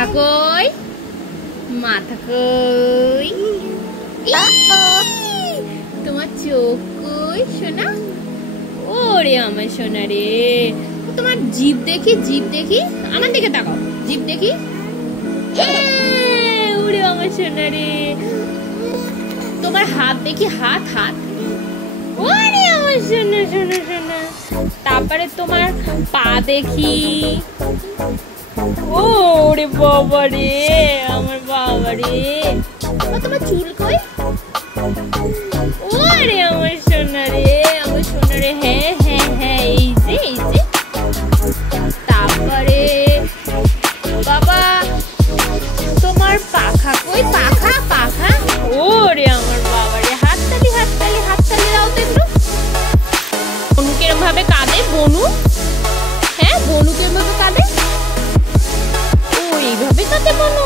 মাথা কই, মাথা কই, তোমার চোখ কই সোনা? ওরে আমার সোনা রে, তোমার জিভ দেখি, জিভ দেখি, আমার দিকে তাকাও, জিভ দেখি। ওরে আমার সোনা রে, তোমার হাত দেখি, হাত হাত। ওরে আমার সোনা সোনা সোনা। তারপরে তোমার পা দেখি। ওরে বাবা রে, আমার বাবা রে। তোমার চুল কই? ওরে আমার সোনা রে, আমার সোনা রে। হ্যাঁ হ্যাঁ হ্যাঁ, এই যে এই যে। তারপরে বাবা তোমার পাখা কই, পাখা পাখা। ওরে আমার বাবা রে, হাততালি হাততালি হাততালি দাও তো একটু। বনু কিরম ভাবে কাঁদে, বনু? হ্যাঁ, বনু কিরম ভাবে কাঁদে? ও এইভাবে কাঁদে বনু?